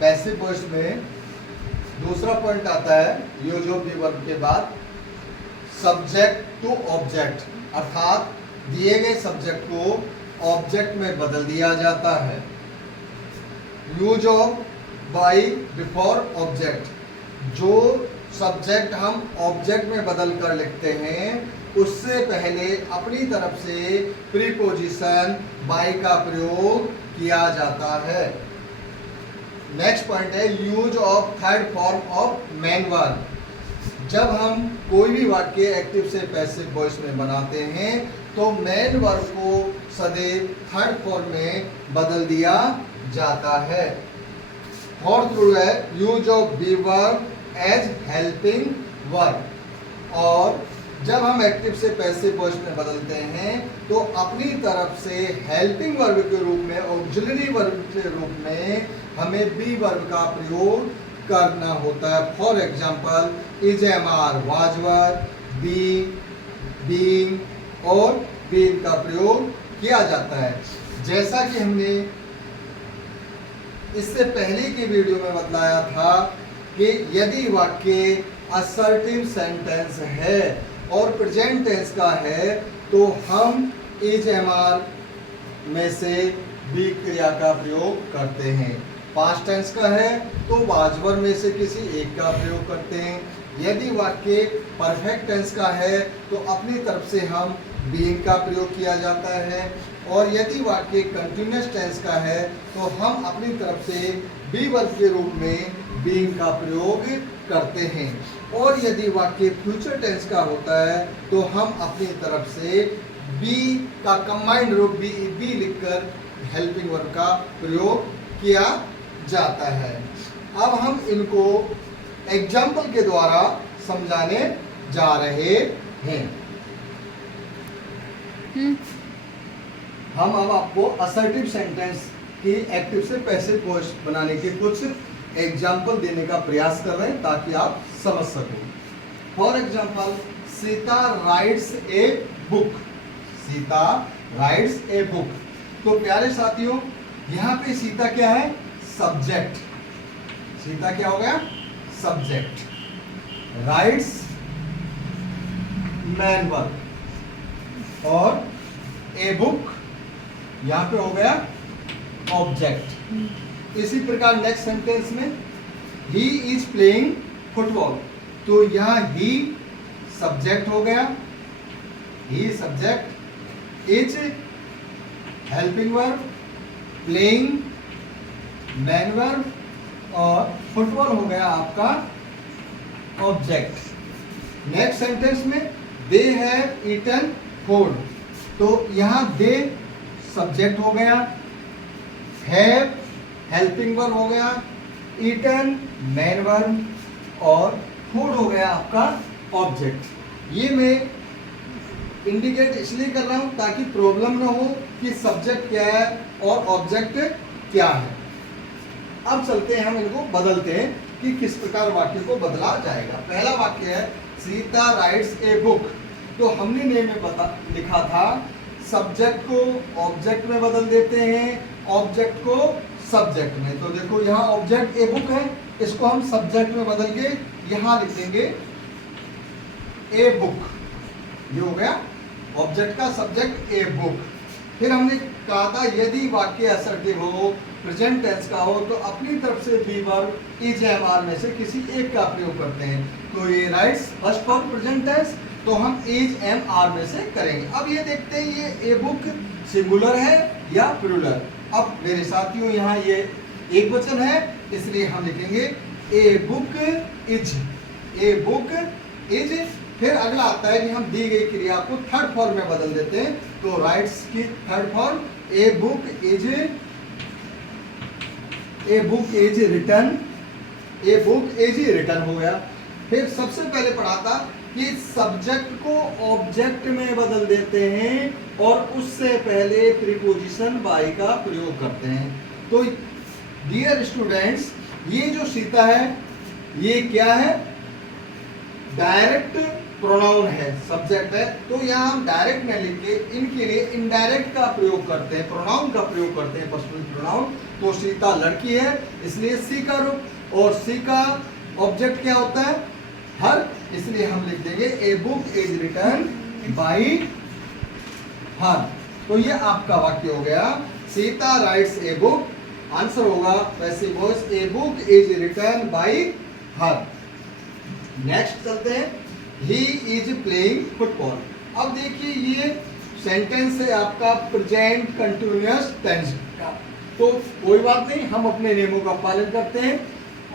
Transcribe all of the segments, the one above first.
Passive voice में दूसरा point आता है यूज ऑफ द वर्ब के बाद सब्जेक्ट टू ऑब्जेक्ट, अर्थात दिए गए सब्जेक्ट को ऑब्जेक्ट में बदल दिया जाता है। Use of by before object, जो सब्जेक्ट हम ऑब्जेक्ट में बदल कर लिखते हैं उससे पहले अपनी तरफ से प्रीपोजिशन बाय का प्रयोग किया जाता है। नेक्स्ट पॉइंट है use of third form of main verb. जब हम कोई भी वाक्य एक्टिव से पैसिव वॉइस में बनाते हैं तो मेन वर्ब को सदैव थर्ड फॉर्म में बदल दिया जाता है। फोर्थ रूल है use of be verb as helping verb. और जब हम एक्टिव से पैसिव वॉइस में बदलते हैं तो अपनी तरफ से हेल्पिंग वर्ब के रूप में, ऑक्सिलरी वर्ब के रूप में हमें बी वर्ब का प्रयोग करना होता है। For example is, am are, was were, be, being और बीइंग का प्रयोग किया जाता है। जैसा कि हमने इससे पहले की वीडियो में बतलाया था कि यदि वाक्य असर्टिव सेंटेंस है और प्रेजेंट टेंस का है तो हम इज, एम आर में से बी क्रिया का प्रयोग करते हैं। पास्ट टेंस का है तो वाजवर में से किसी एक का प्रयोग करते हैं। यदि वाक्य परफेक्ट टेंस का है तो अपनी तरफ से हम बीइंग का प्रयोग किया जाता है, और यदि वाक्य कंटिन्यूअस टेंस का है तो हम अपनी तरफ से बी वर्ब के रूप में बीइंग का प्रयोग करते हैं। और यदि वाक्य फ्यूचर टेंस का होता है तो हम अपनी तरफ से बी का कंबाइंड रूप बी लिखकर हेल्पिंग वर्ब का प्रयोग किया जाता है। अब हम इनको एग्जाम्पल के द्वारा समझाने जा रहे हैं। हम अब आपको असर्टिव सेंटेंस की एक्टिव से पैसिव वॉइस बनाने के कुछ एग्जाम्पल देने का प्रयास कर रहे हैं ताकि आप समझ सको। For example, Sita writes a book. Sita writes a book. तो प्यारे साथियों, यहाँ पे सीता क्या है? सब्जेक्ट। सीता क्या हो गया? सब्जेक्ट। राइट्स मैन वर्ब और ए बुक यहाँ पे हो गया ऑब्जेक्ट। इसी प्रकार नेक्स्ट सेंटेंस में ही इज प्लेइंग फुटबॉल, तो यहाँ ही सब्जेक्ट हो गया, he subject, is helping verb, playing main verb और फुटबॉल हो गया आपका ऑब्जेक्ट। नेक्स्ट सेंटेंस में दे हैव ईटन फूड, तो यहाँ दे सब्जेक्ट हो गया, हैव हेल्पिंग वर्ब हो गया, ईटन मैन वर्ब और फूड हो गया आपका ऑब्जेक्ट। ये मैं इंडिकेट इसलिए कर रहा हूं ताकि प्रॉब्लम ना हो कि सब्जेक्ट क्या है और ऑब्जेक्ट क्या है। अब चलते हैं, हम इनको बदलते हैं कि किस प्रकार वाक्य को बदला जाएगा। पहला वाक्य है सीता राइट्स ए बुक, तो हमने नेम में लिखा था सब्जेक्ट को ऑब्जेक्ट में बदल देते हैं, ऑब्जेक्ट को सब्जेक्ट में। तो देखो यहाँ ऑब्जेक्ट ए बुक है, इसको हम सब्जेक्ट में बदल के यहाँ लिख देंगे ए बुक। ये हो गया ऑब्जेक्ट का सब्जेक्ट ए बुक। फिर हमने कहा था यदि वाक्य असर्टिव हो, प्रेजेंट टेंस का हो, तो अपनी तरफ से be verb is, am are में से किसी एक का प्रयोग करते हैं। तो ये writes first for present tense, तो हम इज, एम आर में से करेंगे। अब ये देखते हैं ये ए बुक सिंगुलर है या प्लूरल। अब मेरे साथियों यहाँ ये एक वचन है, इसलिए हम लिखेंगे ए book is, a book is. फिर अगला आता है कि हम दी गई क्रिया को थर्ड फॉर्म में बदल देते हैं, तो राइट्स की third form a book is, a book is written, a book is written हो गया। फिर सबसे पहले पढ़ा था कि सब्जेक्ट को ऑब्जेक्ट में बदल देते हैं और उससे पहले प्रीपोजिशन बाय का प्रयोग करते हैं। तो डियर स्टूडेंट्स, ये जो सीता है ये क्या है? डायरेक्ट प्रोनाउन है, सब्जेक्ट है। तो यहाँ हम डायरेक्ट में लिख के इनके लिए इनडायरेक्ट का प्रयोग करते हैं, प्रोनाउन का प्रयोग करते हैं, पर्सनल प्रोनाउन। तो सीता लड़की है इसलिए सी का रूप, और सी का ऑब्जेक्ट क्या होता है, हर, इसलिए हम लिख देंगे a book is written by her. तो ये आपका वाक्य हो गया, Sita writes a book, answer होगा passive voice a book is written by her. Next चलते हैं, ही इज प्लेइंग फुटबॉल। अब देखिए ये सेंटेंस है आपका प्रेजेंट कंटिन्यूअस टेंस का, तो कोई बात नहीं, हम अपने नियमों का पालन करते हैं,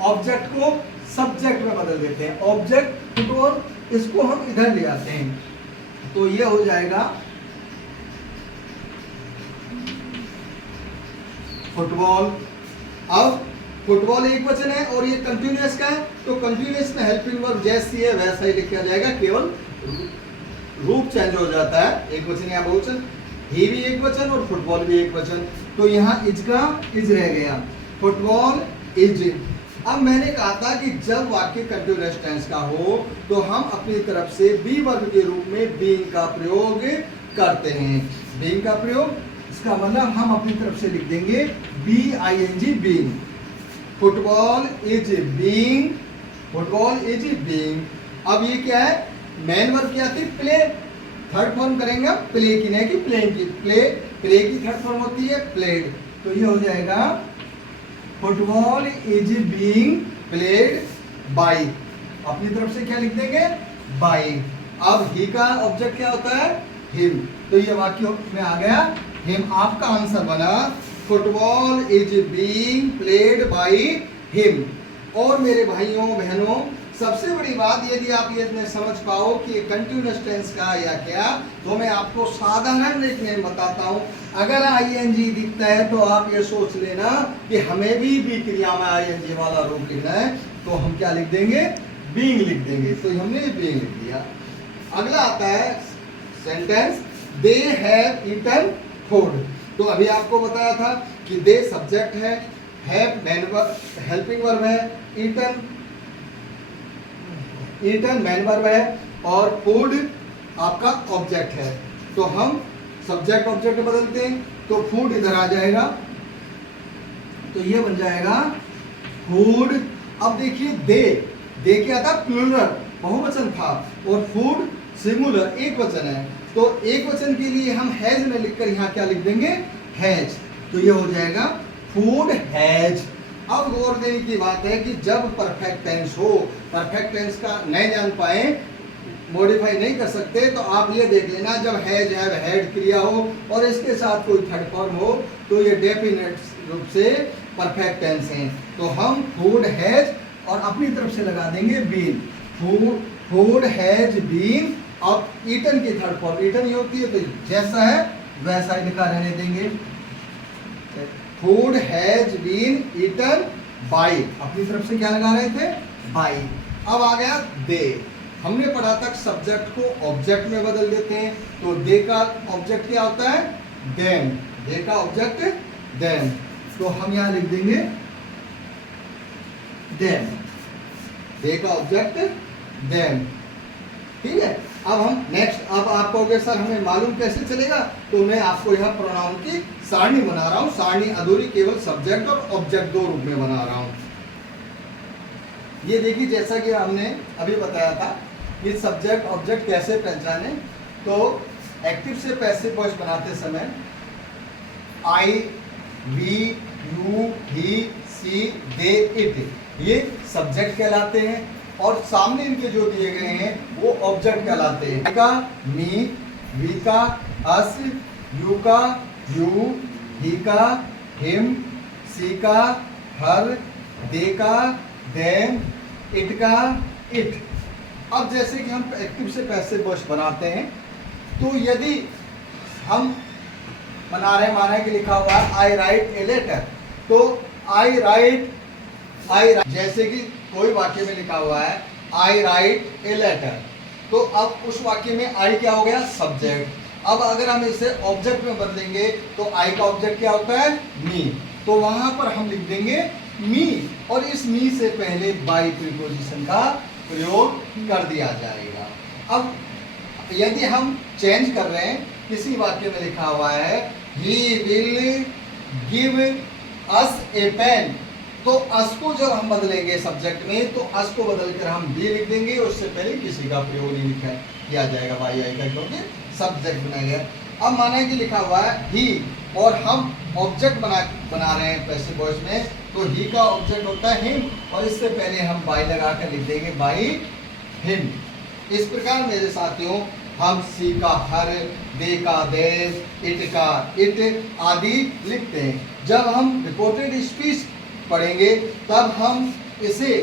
ऑब्जेक्ट को सब्जेक्ट में बदल देते हैं, ऑब्जेक्ट फुटबॉल इसको हम इधर ले आते हैं, तो ये हो जाएगा फुटबॉल। अब फुटबॉल एक वचन है और ये कंटिन्यूअस का है, तो कंटिन्यूअस में हेल्पिंग वर्ब जैसी है वैसा ही लिखा जाएगा, केवल रूप चेंज हो जाता है, एक वचन या बहुवचन, ही भी एक वचन और फुटबॉल भी एक वचन, तो यहाँ इज का इज रह गया, फुटबॉल इज। अब मैंने कहा था कि जब वाक्य कंटिन्यूअस टेंस का हो तो हम अपनी तरफ से बी वर्ब के रूप में बीइंग का प्रयोग करते हैं। बीइंग का प्रयोग, इसका मतलब हम अपनी तरफ से लिख देंगे BING being, football is being, football is being. अब ये क्या है, मेन वर्ब क्या थी, प्ले, थर्ड फॉर्म करेंगे हम प्ले की, नहीं कि प्लेइंग की, प्ले की थर्ड फॉर्म होती है प्लेड, तो ये हो जाएगा football is being played by, अपनी तरफ से क्या लिख देंगे, बाई। अब ही का ऑब्जेक्ट क्या होता है, हिम, तो ये वाक्य में आ गया हिम, आपका आंसर बना football is being played by him. और मेरे भाइयों बहनों, सबसे बड़ी बात यदि आप ये समझ पाओ कि ये कंटिन्यूअस टेंस का या क्या, तो मैं आपको साधारण एक नेम बताता हूँ। अगर ING दिखता है तो आप ये सोच लेना कि हमें भी क्रिया में ING वाला रूप लिखना है, तो हम क्या लिख देंगे, बीइंग लिख देंगे, तो हमने बीइंग लिख दिया। अगला आता है sentence, they have eaten food. तो अभी आपको बताया था कि दे सब्जेक्ट है, हैव हेल्पिंग वर्ब है, ईटन मैन वर्ब है, और फूड आपका ऑब्जेक्ट है, तो हम सब्जेक्ट ऑब्जेक्ट बदलते हैं, तो फूड इधर आ जाएगा, तो ये बन जाएगा फूड। अब देखिए दे क्या था, प्लूरल बहुवचन था, और फूड सिंगुलर एक वचन है, तो एक वचन के लिए हम हैज में लिखकर यहाँ क्या लिख देंगे, हैज, तो ये हो जाएगा फूड हैज। अब गौर देने की बात है कि जब परफेक्ट टेंस हो, परफेक्ट टेंस का नहीं जान पाए, मॉडिफाई नहीं कर सकते, तो आप ये देख लेना जब हैज हैव हैड क्रिया हो और इसके साथ कोई थर्ड फॉर्म हो, तो ये डेफिनेट रूप से परफेक्ट टेंस हैं। तो हम फूड हैज और अपनी तरफ से लगा देंगे बीन, फूड हैज बीन, और ईटन की थर्ड फॉर्म ईटन ही होती है, तो जैसा है वैसा ही लिखा रहने देंगे, food has been eaten by, अपनी तरफ से क्या लगा रहे थे, बाई। अब आ गया दे, हमने पढ़ा तक सब्जेक्ट को ऑब्जेक्ट में बदल देते हैं, तो दे का ऑब्जेक्ट क्या होता है, देम, दे का ऑब्जेक्ट देम, तो हम यहाँ लिख देंगे देम, दे का ऑब्जेक्ट देम, ठीक है। अब हम नेक्स्ट, अब आप कहोगे सर हमें मालूम कैसे चलेगा, तो मैं आपको यहाँ प्रोनाउन की सारणी बना रहा हूँ, सारणी अधूरी, केवल सब्जेक्ट और ऑब्जेक्ट दो रूप में बना रहा हूँ। ये देखिए जैसा कि हमने अभी बताया था कि सब्जेक्ट ऑब्जेक्ट कैसे पहचाने, तो एक्टिव से पैसिव वॉइस बनाते समय I, we, you, he, she, they, it, ये सब्जेक्ट कहलाते हैं, और सामने इनके जो दिए गए हैं वो ऑब्जेक्ट कहलाते हैं। आई का मी, वी का अस, यू का यू, ही का हिम, सी का हर, दे का देम, इट का इट। अब जैसे कि हम एक्टिव से पैसिव वॉइस बनाते हैं, तो यदि हम बना रहे, माना कि लिखा हुआ है आई राइट ए लेटर, तो आई राइट, जैसे कि कोई वाक्य में लिखा हुआ है आई राइट ए लेटर, तो अब उस वाक्य में आई क्या हो गया, सब्जेक्ट। अब अगर हम इसे ऑब्जेक्ट में बदलेंगे तो आई का ऑब्जेक्ट क्या होता है, मी, तो वहां पर हम लिख देंगे मी, और इस मी से पहले बाई प्रीपोजिशन का प्रयोग कर दिया जाएगा। अब यदि हम चेंज कर रहे हैं, किसी वाक्य में लिखा हुआ है he will give us a pen, तो अस को जब हम बदलेंगे सब्जेक्ट में तो अस को बदल कर हम बी लिख देंगे, उससे पहले किसी का प्रयोग नहीं लिखा किया जाएगा वाई आई का, क्योंकि सब्जेक्ट बनाया गया। अब माने कि लिखा हुआ है ही और हम ऑब्जेक्ट बना रहे हैं पैसिव वॉइस में, तो ही का ऑब्जेक्ट होता है हिम और इससे पहले हम बाई लगा कर लिख देंगे बाई हिम। इस प्रकार मेरे साथियों हम सी का हर, दे का देश, इट का इट आदि लिखते हैं। जब हम रिपोर्टेड स्पीच पढ़ेंगे तब हम इसे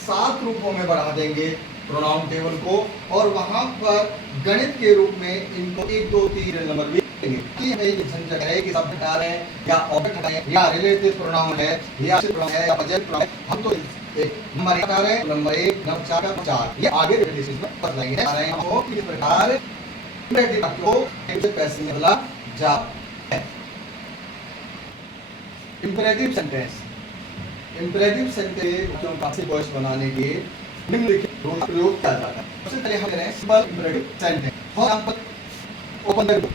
7 रूपों में बढ़ा देंगे प्रोनाउन टेबल को, और वहां पर गणित के रूप में इनको 1 2 3 नंबर भी देंगे कि हमें ये समझ है कि सब हटा रहे हैं या ऑब्जेक्ट हटाए हैं या रिलेटिव प्रोनाउन है या प्रोनाउन है या ऑब्जेक्ट प्रोनाउन है, हम तो एक नंबर हटा रहे हैं, नंबर 1 नंबर 4 का 4 ये आगे रिलेटिव में बदलाएंगे आ रहे हैं हम किस प्रकार इंपरेटिव को एक पैसिव में बदला जा है। इंपरेटिव सेंटेंस, इंपरेटिव सेंटेंस को पैसिव वॉइस बनाने के निम्नलिखित रूल प्रयोग किया जाता है। सबसे पहले हम ले रहे हैं simple imperative sentence. For example open the door,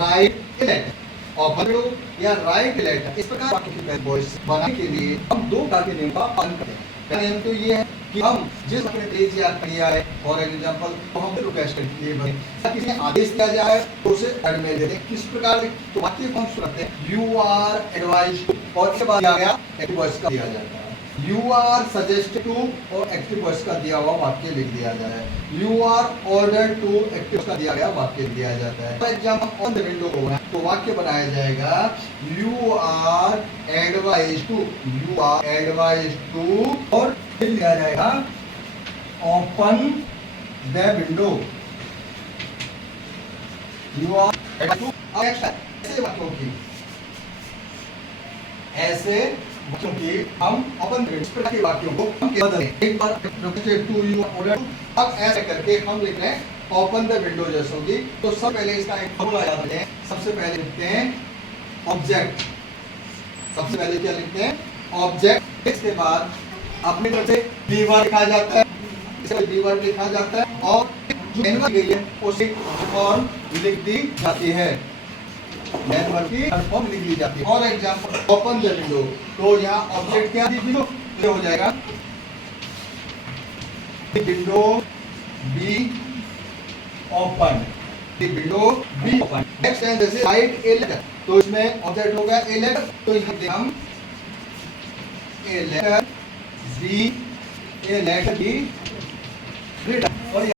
write a letter, open the door या राइट ए लेटर, इस प्रकार वाक्य की पैसिव वॉइस बनाने के लिए हम 2 प्रकार के नियम का पालन करते हैं। पहला नियम तो ये है कि हम जिस अपने पेज याद किया है फॉर एग्जांपल तो हम रिक्वेस्ट करते हैं किसी ने आदेश दिया जाए तो उसे एड में देते हैं। किस प्रकार तो वाक्य को हम सुनाते हैं, यू आर एडवाइज्ड और इसके बाद दिया गया एक्टिव वॉइस का दिया जाता है, यू आर सजेस्टेड टू और एक्टिव वॉइस का दिया हुआ वाक्य लिख दिया जाता है, you are ordered to active का दिया गया वाक्य दिया जाता है। For example on the window होगा तो वाक्य बनाया जाएगा you are advised to, you are advised to और फिर लिया जाएगा open the window, you are advised to. ऐसे वाक्यों की ऐसे क्योंकि हम ओपन के वाक्यों को हम बदलें, एक बार requested to you order to, अब ऐसे करके हम लिख रहे हैं ओपन द विंडो जैसे होगी। तो सबसे पहले इसका एक फॉर्मूला याद रखें, सबसे पहले लिखते हैं ऑब्जेक्ट, सबसे पहले क्या लिखते हैं ऑब्जेक्ट, इसके बाद अपनी तरफ से कीवर्ड लिखा जाता है, इसमें कीवर्ड लिखा जाता है और जो मेन वर्ड गई है उसे फॉर्म लिख दी जाती है, मेन वर्ड की फॉर्म लिख ली जाती है। और एग्जांपल ओपन द विंडो, तो यहाँ ऑब्जेक्ट क्या दी विंडो, ये हो जाएगा window be open, window be open. Next है जैसे राइट ए लेटर, तो इसमें ऑब्जेक्ट होगा ए लेटर, तो यहाँ हम A letter B, A letter B written, और